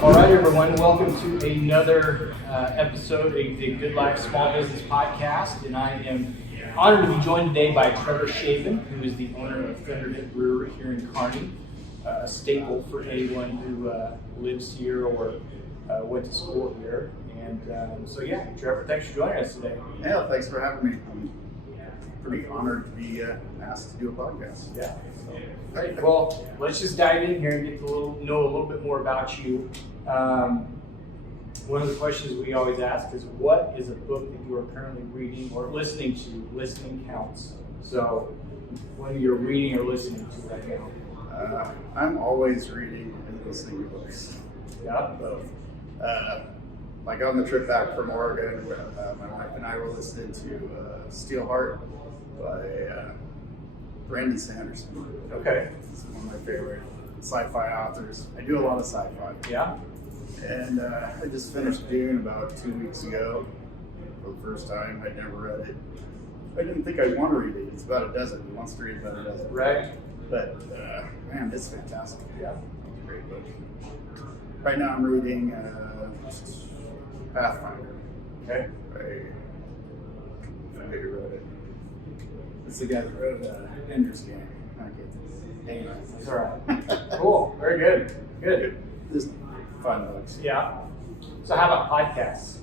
All right, everyone, welcome to another episode of the Good Life Small Business Podcast, and I am honored to be joined today by Trevor Schaben, who is the owner of Thunderhead Brewery here in Kearney, a staple for anyone who lives here or went to school here. And Trevor, thanks for joining us today. Yeah, thanks for having me. I'm pretty honored to be asked to do a podcast. Yeah. Great. Well, let's just dive in here and get to know a little bit more about you. One of the questions we always ask is, what is a book that you are currently reading or listening to? Listening counts. So, what are you reading or listening to right now? I'm always reading and listening to books. Yeah. Both. Like on the trip back from Oregon, my wife and I were listening to Steelheart by Brandy Sanderson. Okay. He's one of my favorite sci-fi authors. I do a lot of sci-fi. Yeah. And I just finished Dune about 2 weeks ago for the first time. I'd never read it. I didn't think I'd want to read it. It's about a desert. Who wants to read about a desert? Right. But man, it's fantastic. Yeah. It's a great book. Right now I'm reading Pathfinder. Okay. I forget who wrote it. It's the guy that wrote Ender's Game. Anyway. That's all right. Cool. Very good. Good. Just fun books. Yeah. So how about podcasts?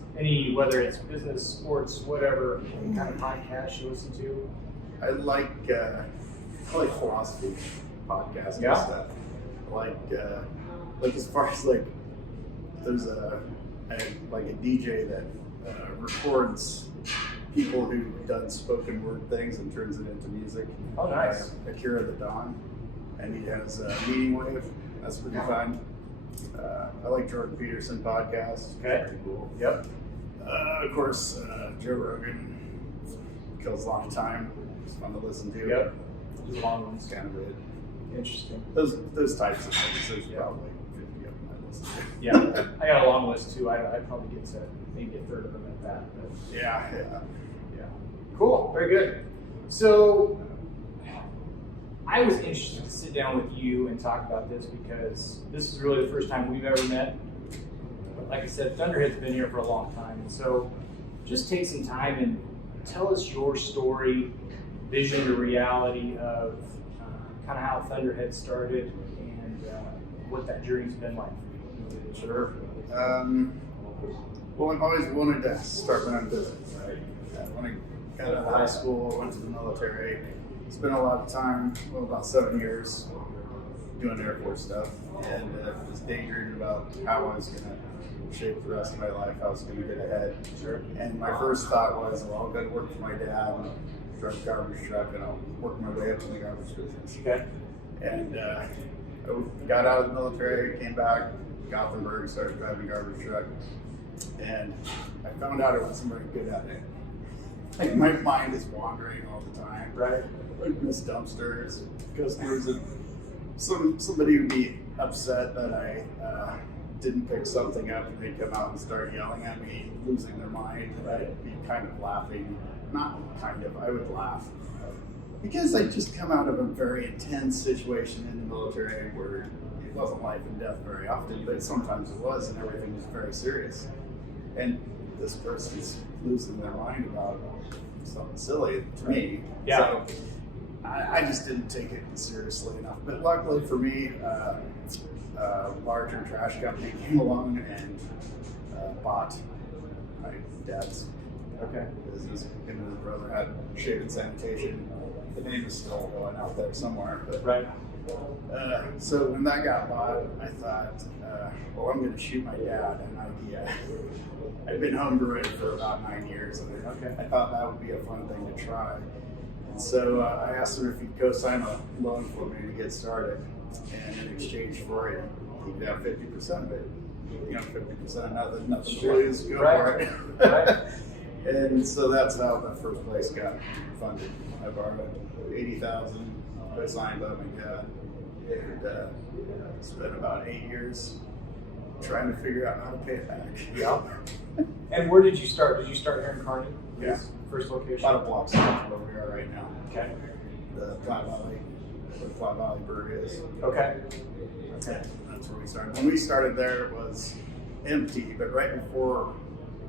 Whether it's business, sports, whatever, any kind of podcast you listen to? I like philosophy podcasts Yeah. and stuff. Like as far as there's a DJ that records people who've done spoken word things and turns it into music. Oh, nice. Akira the Dawn, and he has a Meaning Wave. That's pretty fun. I like Jordan Peterson podcast. Okay. Pretty cool. Yep. Of course, Joe Rogan kills a lot of time. It's fun to listen to. Yep. The long ones. Kind of weird. Interesting. Those types of things. There's probably 50 of them I listen to. Yeah. I got a long list too. I'd probably get to maybe a third of them at that. But Yeah. Cool. Very good. So I was interested to sit down with you and talk about this because this is really the first time we've ever met. But like I said, Thunderhead's been here for a long time. And so just take some time and tell us your story, vision to reality of kind of how Thunderhead started and what that journey's been like for you. Sure. Well, I've always wanted to start my own business, right? When I got out of high school, went to the military, spent a lot of time, about 7 years, doing Air Force stuff, and was daydreaming about how I was going to shape the rest of my life, how I was going to get ahead. Sure. And my first thought was, well, I'll go to work for my dad, drive a garbage truck, and I'll work my way up in the garbage business. Okay. And I got out of the military, came back, Gothenburg, started driving a garbage truck, and I found out I wasn't very good at it. Like, my mind is wandering all the time. Right. I miss dumpsters, customers, and somebody would be upset that I didn't pick something up, and they'd come out and start yelling at me, losing their mind, and I'd be kind of laughing. Not kind of, I would laugh. Because I'd just come out of a very intense situation in the military where it wasn't life and death very often, but sometimes it was, and everything was very serious. And this person's losing their mind about something silly to me. Yeah. So I just didn't take it seriously enough. But luckily for me, a larger trash company came along and bought my dad's business. Him and his brother had Schaben Sanitation. The name is still going out there somewhere. But, Right. So when that got bought, I thought, well, I'm going to shoot my dad an idea. I'd been homebrewing for about 9 years, and I thought that would be a fun thing to try. And so I asked him if he'd co-sign a loan for me to get started, and in exchange for it, he could have 50% of it. 50% of nothing to lose, go for it. Right. And so that's how the first place got funded. I borrowed $80,000, co-signed by my dad, and spent about 8 years trying to figure out how to pay it back. Yeah. And where did you start? Did you start here in Kearney? Yeah. First location? About a block south of where we are right now. Okay. The Platte Valley where Flat Valley Brewery is. Okay. That's where we started. When we started there, it was empty, but right before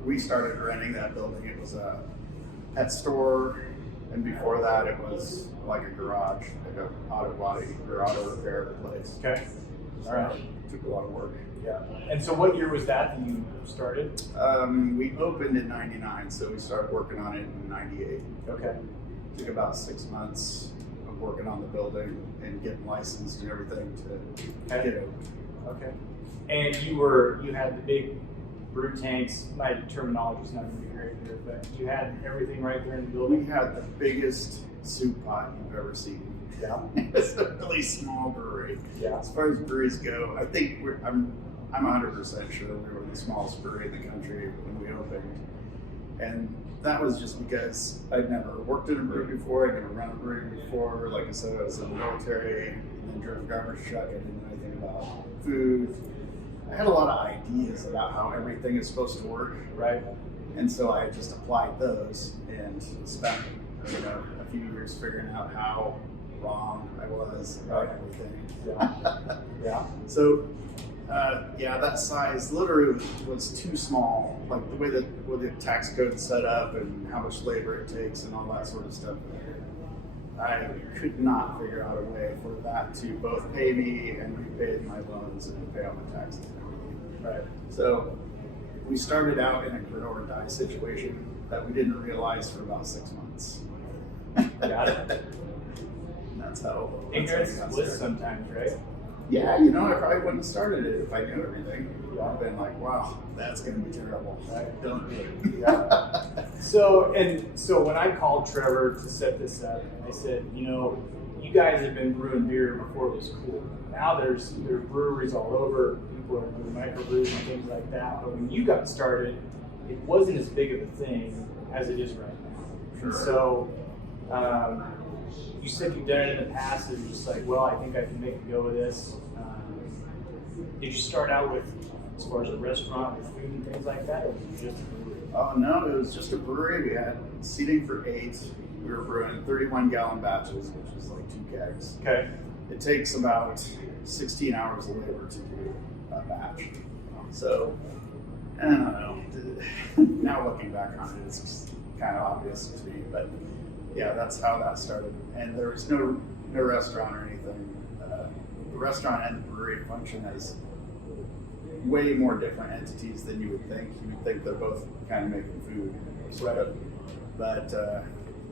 we started renting that building, it was a pet store, and before that, it was like a garage, like a auto body or auto repair place. Okay. All right. Took a lot of work. Yeah. And so, what year was that you started? We opened in '99, so we started working on it in '98. Okay. Took about 6 months of working on the building and getting licensed and everything to get it. Okay. And you had the big brew tanks. My terminology's not going to be great here, but you had everything right there in the building. We had the biggest soup pot you've ever seen. Yeah. It's a really small brewery. Yeah. As far as breweries go, I think I'm 100% sure we were the smallest brewery in the country when we opened. And that was just because I'd never worked in a brewery before, I'd never run a brewery before. Like I said, I was in the military and then drove a garbage truck. I didn't know anything about food. I had a lot of ideas about how everything is supposed to work. Right. And so I just applied those and spent, a few years figuring out how wrong I was about everything. Yeah. Yeah. So, that size literally was too small. Like the way that the tax code's set up and how much labor it takes and all that sort of stuff. I could not figure out a way for that to both pay me and repay my loans and pay all my taxes and everything. Right. So we started out in a grow or die situation that we didn't realize for about 6 months. Got it. That's how. Ignorance is bliss sometimes, right? Yeah, I probably wouldn't have started it if I knew everything. I'd have been like, wow, that's going to be terrible. Don't do it. Yeah. So when I called Trevor to set this up, I said, you guys have been brewing beer before it was cool. Now there's breweries all over. People are doing microbrews and things like that. But when you got started, it wasn't as big of a thing as it is right now. Sure. And so you said you've done it in the past, and you're just like, well, I think I can make a go of this. Did you start out with, as far as a restaurant with food and things like that, or was it just a brewery? Oh, no, it was just a brewery. We had seating for 8. We were brewing 31-gallon batches, which is like 2 kegs. Okay. It takes about 16 hours of labor to do a batch. So, I don't know. Now looking back on it, it's just kind of obvious to me, but yeah, that's how that started. And there was no restaurant or anything. The restaurant and the brewery function as way more different entities than you would think. You would think they're both kind of making food, sort of, but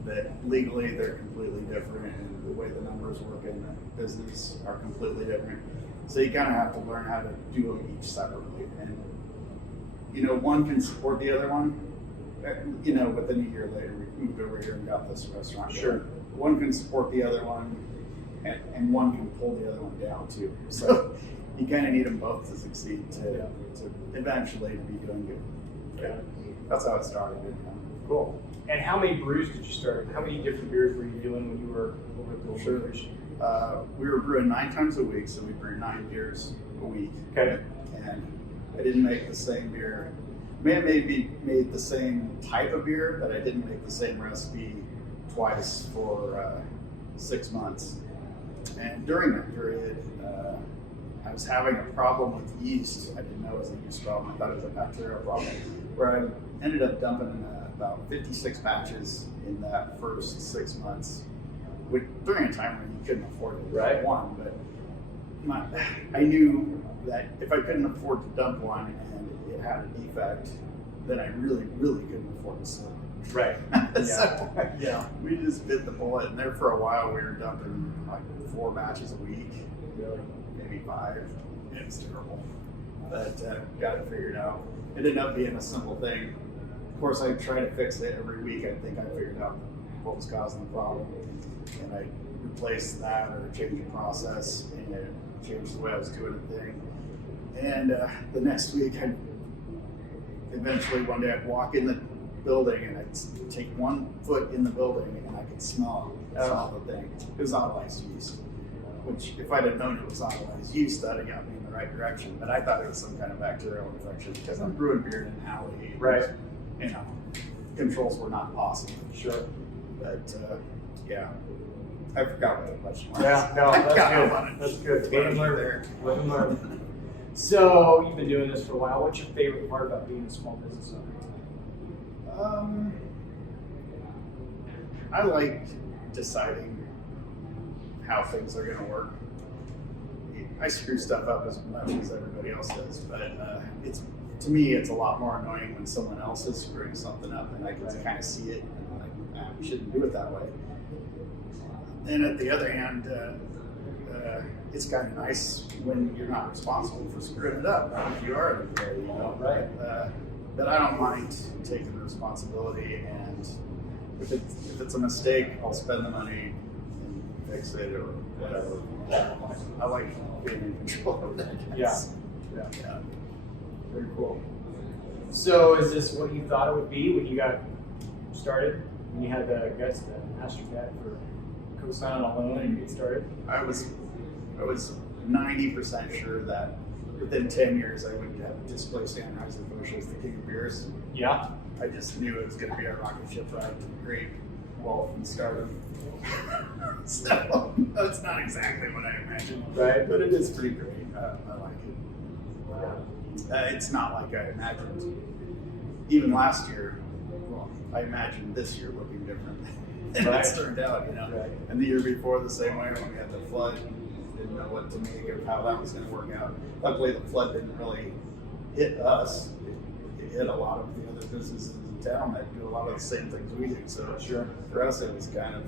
that legally they're completely different, and the way the numbers work in the business are completely different. So you kind of have to learn how to do them each separately, and one can support the other one. Within a year later, we moved over here and got this restaurant. Sure. One can support the other one, and one can pull the other one down too. So you kind of need them both to succeed to eventually to be doing good. Yeah. That's how it started. Cool. And how many brews did you start? How many different beers were you doing when you were over at the old brewery? We were brewing 9 times a week, so we brewed 9 beers a week. Okay. And I didn't make the same beer. May have maybe made the same type of beer, but I didn't make the same recipe twice for 6 months. And during that period, I was having a problem with yeast. I didn't know it was a yeast problem. I thought it was a bacterial problem, where I ended up dumping about 56 batches in that first 6 months, during a time when you couldn't afford to dump one. But I knew that if I couldn't afford to dump one and it had a defect, then I really, really couldn't afford to sell it. Right. So, we just bit the bullet, and there for a while we were dumping like 4 batches a week, maybe 5. It was terrible, but got it figured out. It ended up being a simple thing. Of course, I tried to fix it every week. I think I figured out what was causing the problem, and I replaced that or changed the process and changed the way I was doing the thing. And the next week, eventually one day I'd walk in the building and I'd take 1 foot in the building and I could smell the thing. It was autolyzed yeast, which if I'd have known it was autolyzed yeast, that'd have got me in the right direction. But I thought it was some kind of bacterial infection because I'm brewing beer in an alley. Right. Controls were not possible. Sure. But yeah, I forgot what the question was. Yeah, no, that's good. That's good. Live and learn. Live and learn. So you've been doing this for a while. What's your favorite part about being a small business owner? I like deciding how things are going to work. I screw stuff up as much as everybody else does, but to me, it's a lot more annoying when someone else is screwing something up and I can kind of see it and like, we shouldn't do it that way. And at the other hand, it's kind of nice when you're not responsible for screwing it up. If you are an employee, you know, right? But I don't mind taking the responsibility, and if it's a mistake, I'll spend the money and fix it or whatever. I like being in control of that. Yeah. Very cool. So is this what you thought it would be when you got started? When you had the guts to ask your dad for co-sign on a loan and get started? I was 90% sure that within 10 years I would have displaced Anheuser-Busch as the king of beers. Yeah. I just knew it was going to be a rocket ship ride to the great wealth and stardom. So it's not exactly what I imagined, right? But it is pretty great. I like it. It's not like I imagined. Even last year, well, I imagined this year looking different. And right. It's turned out, you know. Right. And the year before, the same way when we had the flood, didn't know what to make of how that was going to work out. Luckily, the flood didn't really hit us. It hit a lot of the other businesses in town that do a lot of the same things we do. So sure, for us, it was kind of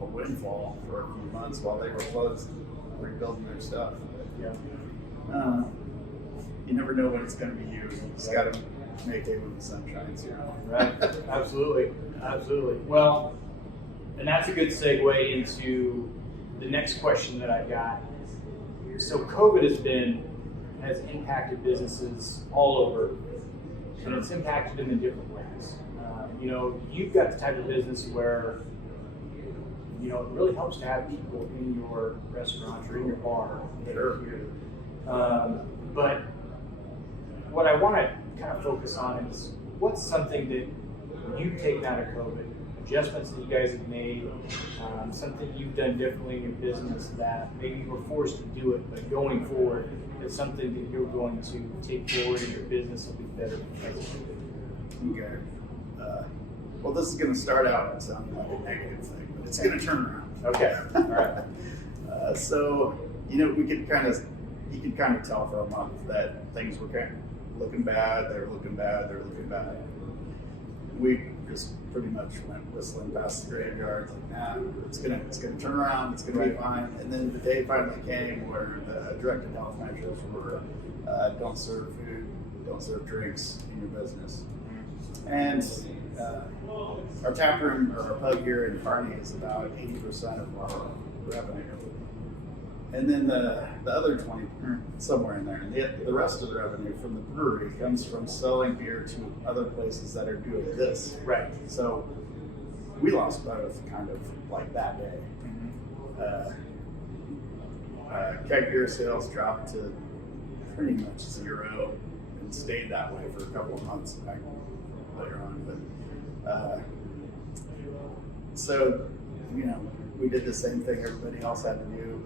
a windfall for a few months while they were closed, rebuilding their stuff. But, yeah. You never know when it's going to be you. You just got to make hay when the sun shines. You know? Right. Absolutely. Absolutely. Well, and that's a good segue into the next question that I got. So COVID has impacted businesses all over, and it's impacted them in different ways. You've got the type of business where, it really helps to have people in your restaurant or in your bar that are here. But what I want to kind of focus on is what's something that you've taken out of COVID, adjustments that you guys have made, something you've done differently in your business that maybe you were forced to do it, but going forward, it's something that you're going to take forward in your business and be better because of it. Okay. Well, this is going to start out and sound like a negative thing, but it's going to turn around. Okay. All right. So, you can kind of tell for a month that things were kind of looking bad. They were looking bad. They were looking bad. We just pretty much went whistling past the graveyard. Like, it's gonna turn around. It's gonna be fine. And then the day finally came where the directed health measures were: don't serve food, don't serve drinks in your business. And our tap room or our pub here in Kearney is about 80% of our revenue. And then the other 20, somewhere in there, and the rest of the revenue from the brewery comes from selling beer to other places that are doing this. Right. So we lost both kind of like that day. Keg beer sales dropped to pretty much zero and stayed that way for a couple of months back later on. But so, we did the same thing everybody else had to do.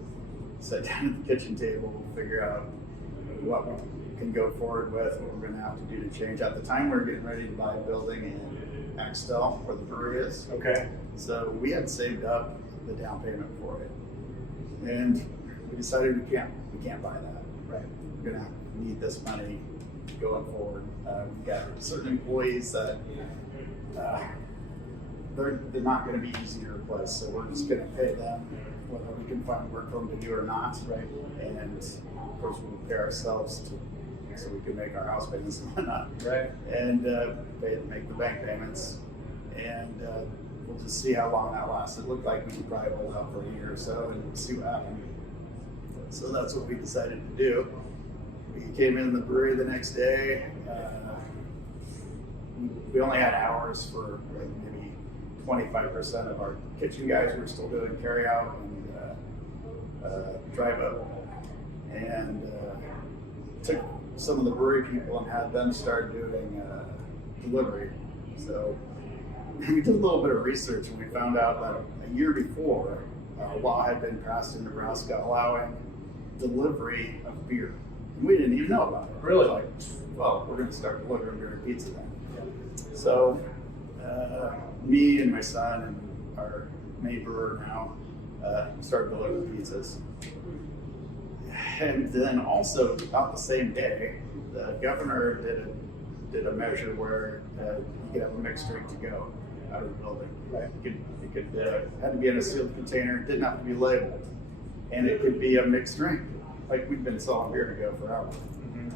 Sit down at the kitchen table, figure out what we can go forward with, what we're going to have to do to change. At the time, we were getting ready to buy a building in Axtell, where the brewery is. Okay. So we had saved up the down payment for it, and we decided we can't buy that. Right. We're going to need this money going forward. We've got certain employees that they're not going to be easy to replace, so we're just going to pay them whether we can find work for them to do or not. Right. And of course, we'll pay ourselves so we can make our house payments and whatnot. Right. And make the bank payments. And we'll just see how long that lasts. It looked like we could probably hold out for a year or so and see what happened. So that's what we decided to do. We came in the brewery the next day. We only had hours for like maybe 25% of our kitchen guys were still doing carry out and drive up, and took some of the brewery people and had them start doing delivery. So we did a little bit of research and we found out that a year before, a law had been passed in Nebraska allowing delivery of beer. And we didn't even know about it. Really? Like, well, we're going to start delivering beer and pizza then. So, me and my son and our main brewer now started delivering pizzas. And then also, about the same day, the governor did a measure where you could have a mixed drink to go out of the building. Right? It could had to be in a sealed container, didn't have to be labeled, and it could be a mixed drink. Like we've been selling beer to go forever. Mm-hmm.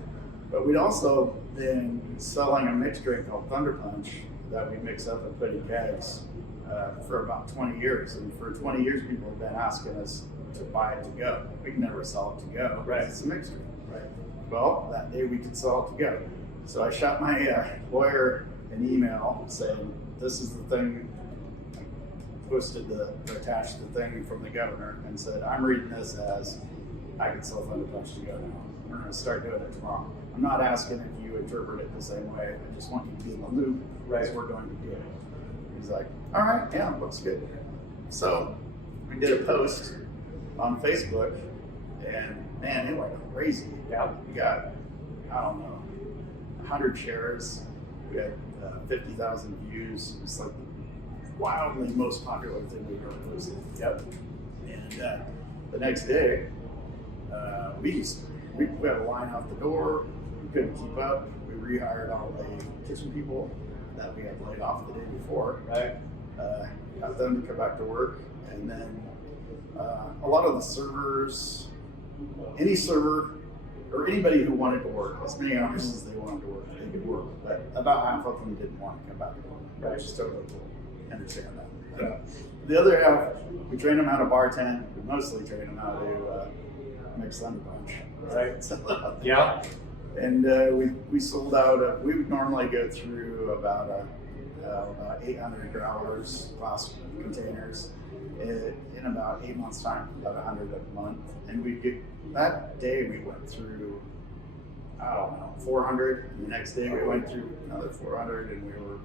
But we'd also been selling a mixed drink called Thunder Punch that we mix up and put in kegs for about 20 years. And for 20 years, people have been asking us to buy it to go. We can never sell it to go. Right. It's a mixed drink. Right. Well, that day we could sell it to go. So I shot my lawyer an email saying, this is the thing. I attached the thing from the governor and said, I'm reading this as I can sell Thunder Punch to go now. We're going to start doing it tomorrow. I'm not asking if you interpret it the same way. I just want you to be in the loop as we're going to do it. He's like, all right, yeah, looks good. So we did a post on Facebook, and man, it went crazy. Yeah. We got, I don't know, 100 shares. We had 50,000 views. It's like the wildly most popular thing we've ever posted. Yep. And the next day, we had a line out the door. We couldn't keep up. We rehired all the kitchen people that we had laid off the day before. Right. Got them to come back to work, and then a lot of the servers, any server or anybody who wanted to work, as many hours as they wanted to work, they could work. But about half of them didn't want to come back to work. Right. Which is totally cool. Understand that. Yeah. The other half, we trained them how to bartend. We mostly trained them how to mix Thunder Punch. Right. So, yeah. And we sold out. We would normally go through about 800 growlers, glass containers, in about 8 months' time, about 100 a month. And that day we went through, I don't know, 400. And the next day we went through another 400, and we were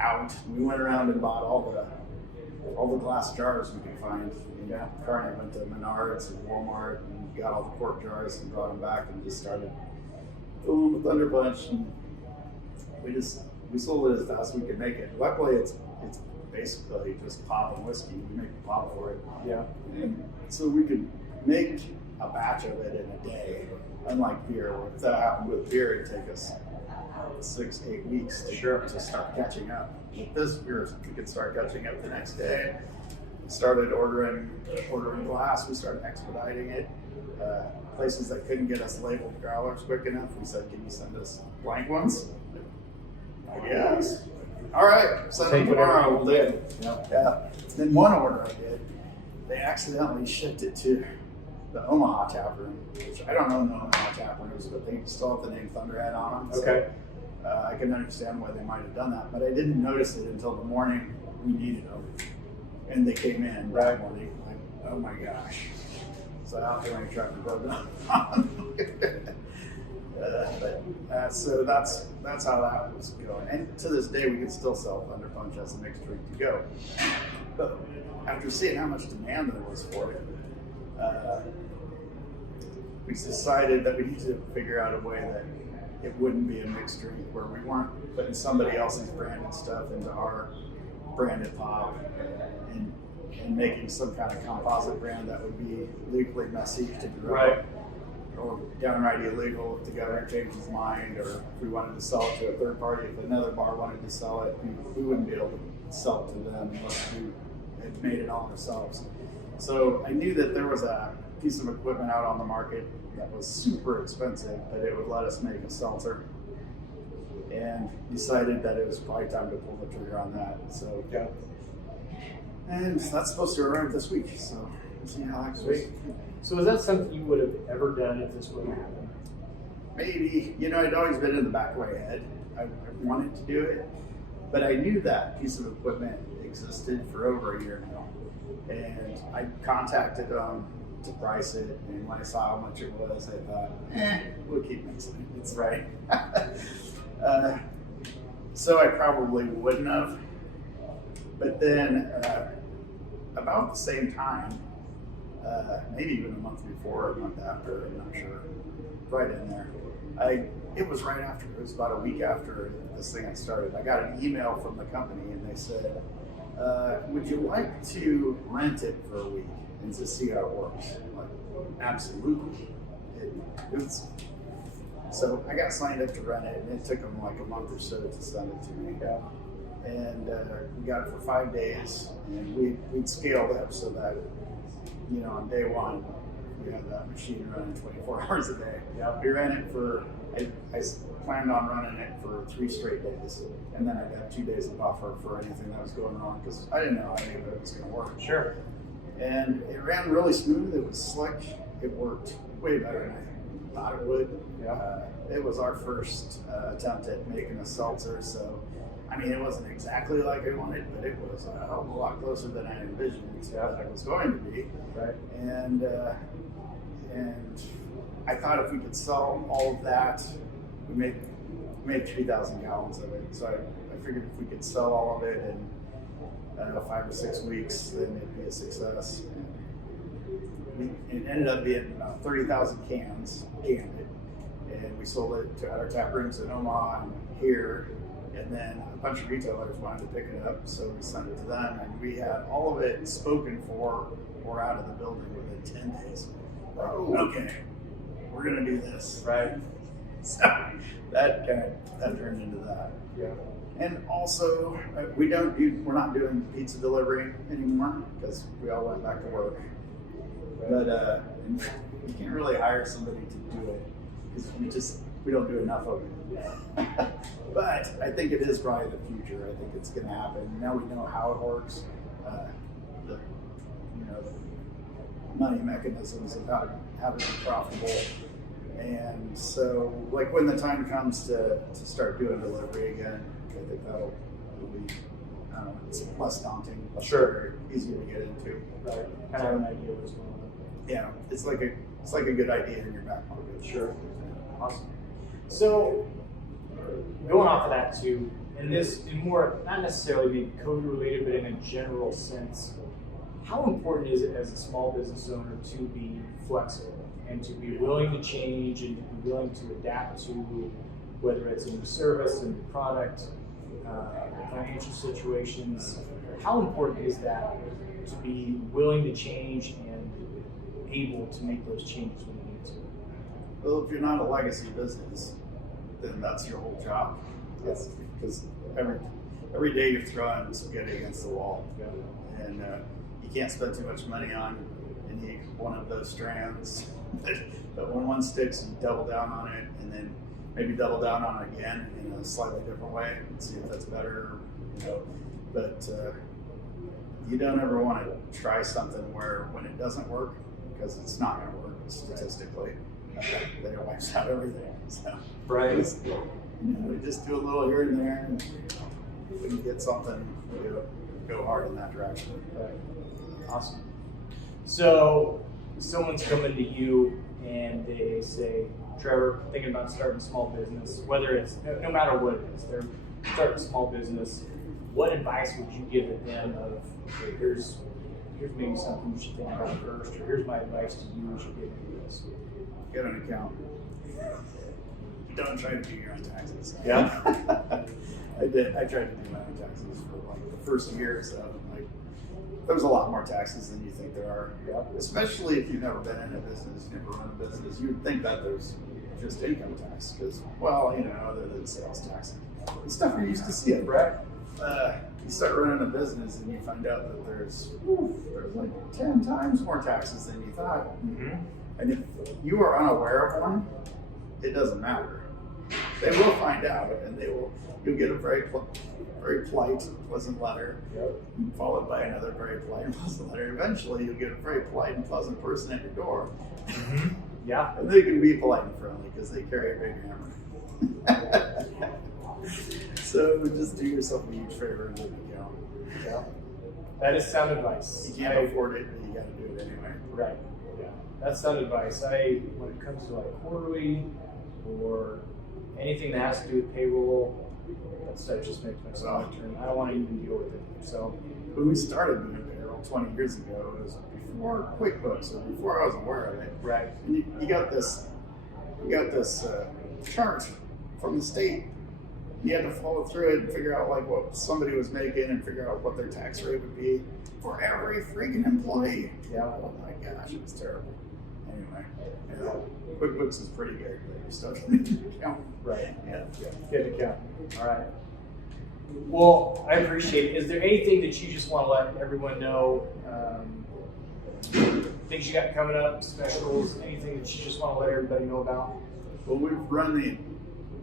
out. We went around and bought all the glass jars we could find. Yeah, Kearney went to Menards and Walmart and got all the quart jars and brought them back and just started filling with Thunder Punch. And we sold it as fast as we could make it. Luckily, it's basically just pop and whiskey. We make the pop for it. Yeah. And so we could make a batch of it in a day. Unlike beer, where if that happened with beer, it'd take us 6-8 weeks to start catching up. With this beer, we could start catching up the next day. Started ordering glass. We started expediting it. Places that couldn't get us labeled growlers quick enough, we said, "Can you send us blank ones?" Yes. All right. Send them tomorrow. We'll do it. Yeah. Then one order I did, they accidentally shipped it to the Omaha tap room, which I don't know the Omaha tap rooms, but they still have the name Thunderhead on them. Okay. So, I can understand why they might have done that, but I didn't notice it until the morning we needed them. And they came in that morning, like, oh my gosh. So out there, I tried to go down. So that's how that was going. And to this day, we can still sell Thunder Punch as a mixed drink to go. But after seeing how much demand there was for it, we decided that we needed to figure out a way that it wouldn't be a mixed drink, where we weren't putting somebody else's branded stuff into our branded pop and making some kind of composite brand that would be legally messy to grow. Right. Or downright illegal if the governor changed his mind, or if we wanted to sell it to a third party. If another bar wanted to sell it, we wouldn't be able to sell it to them unless we had made it all ourselves. So I knew that there was a piece of equipment out on the market that was super expensive, but it would let us make a seltzer. And decided that it was probably time to pull the trigger on that. So yeah. And that's supposed to arrive this week. So we'll see how that goes. So is that something you would have ever done if this wouldn't happen? Maybe. I'd always been in the back of my head. I wanted to do it, but I knew that piece of equipment existed for over a year now. And I contacted them to price it, and when I saw how much it was, I thought, we'll keep mixing it. It's right. So I probably wouldn't have But then about the same time, maybe even a month before or a month after, I'm not sure, right in there. It was right after, it was about a week after this thing had started. I got an email from the company and they said, would you like to rent it for a week and to see how it works? I'm like, absolutely. So I got signed up to rent it, and it took them like a month or so to send it to me. And we got it for 5 days, and we'd scaled up so that, on day one, we had that machine running 24 hours a day. We ran it for, I planned on running it for 3 straight days, and then I got 2 days of buffer for anything that was going wrong, because I didn't know any of it was going to work. Sure. And it ran really smooth. It was slick. It worked way better than I thought it would. It was our first attempt at making a seltzer, so I mean, it wasn't exactly like I wanted, but it was a hell of a lot closer than I envisioned that it was going to be. Right. And I thought if we could sell all of that, we made 3,000 gallons of it. So I figured if we could sell all of it in, I don't know, 5 or 6 weeks, then it'd be a success. And it ended up being about 30,000 canned it. And we sold it to our tap rooms in Omaha and here. And then a bunch of retailers wanted to pick it up, so we sent it to them. And we had all of it spoken for or out of the building within 10 days. Oh, okay, we're going to do this. Right. So that turned into that. Yeah. And also, we're not doing pizza delivery anymore because we all went back to work. But you can't really hire somebody to do it because we don't do enough of it. But I think it is probably the future. I think it's going to happen. Now we know how it works. The money mechanisms of how to be profitable. And so, like when the time comes to start doing delivery again, I think that'll be, I don't know, it's less daunting. Sure. Easier to get into. Right. Kind of have an idea what's going on. Yeah, it's like a good idea in your back pocket. Sure. Awesome. So, going off of that too, and this in more, not necessarily being code related, but in a general sense, how important is it as a small business owner to be flexible and to be willing to change and to be willing to adapt to whether it's a new service, a new product, financial situations? How important is that to be willing to change and able to make those changes when you need to? Well, if you're not a legacy business, then that's your whole job. Yes. Because every day you're throwing spaghetti against the wall. Yeah. And you can't spend too much money on any one of those strands. But when one sticks, you double down on it, and then maybe double down on it again in a slightly different way and see if that's better. But you don't ever want to try something where when it doesn't work, because it's not going to work statistically, then it wipes out everything. So, right. Just do a little here and there, and when you get something, go hard in that direction. Right. Awesome. So someone's coming to you and they say, Trevor, thinking about starting a small business, whether it's, no matter what it is, they're starting a small business, what advice would you give to them of, okay, here's maybe something you should think about first, or here's my advice to you as you get into this? Get an account. Don't try to do your own taxes. Yeah. I did. I tried to do my own taxes for like the first year or so. Like, there's a lot more taxes than you think there are. Yeah. Especially if you've never been in a business, never run a business. You would think that there's just income tax because, well, other than sales tax, the stuff you're used to seeing. Right. You start running a business and you find out that there's like 10 times more taxes than you thought. Mm-hmm. And if you are unaware of one, it doesn't matter. They will find out, and you'll get a very polite, pleasant letter, followed by another very polite and pleasant letter. Eventually, you'll get a very polite and pleasant person at your door. Mm-hmm. Yeah. And they can be polite and friendly because they carry a big hammer. So just do yourself a huge favor and get an account. Yeah. That is sound advice. You can't afford it, but you got to do it anyway. Right. Yeah. That's sound advice. When it comes to like quarterly or anything that has to do with payroll, That stuff just makes my stomach turn. I don't want to even deal with it. So when we started doing payroll 20 years ago, it was before QuickBooks, or before I was aware of it. right. And you got this chart from the state. You had to follow through it and figure out like what somebody was making and figure out what their tax rate would be for every freaking employee. Yeah. Oh my gosh, it was terrible. Anyway, QuickBooks is pretty good, but you still need to count. Right. Yeah. Good to count. All right. Well, I appreciate it. Is there anything that you just want to let everyone know? Things you got coming up, specials, anything that you just want to let everybody know about? Well, we've run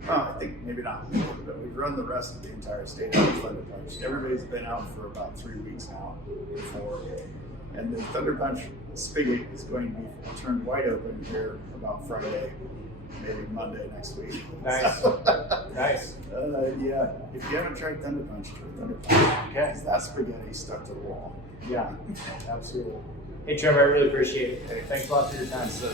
I think maybe not, but we've run the rest of the entire state out of Thunder Punch. Everybody's been out for about 3 weeks now, and the Thunder Punch spigot is going to be turned wide open here about Friday, maybe Monday next week. Nice. Nice. Yeah, if you haven't tried Thunder Punch, try Thunder Punch. Okay. Because that spaghetti stuck to the wall. Yeah, absolutely. Hey, Trevor, I really appreciate it. Thanks a lot for your time. So,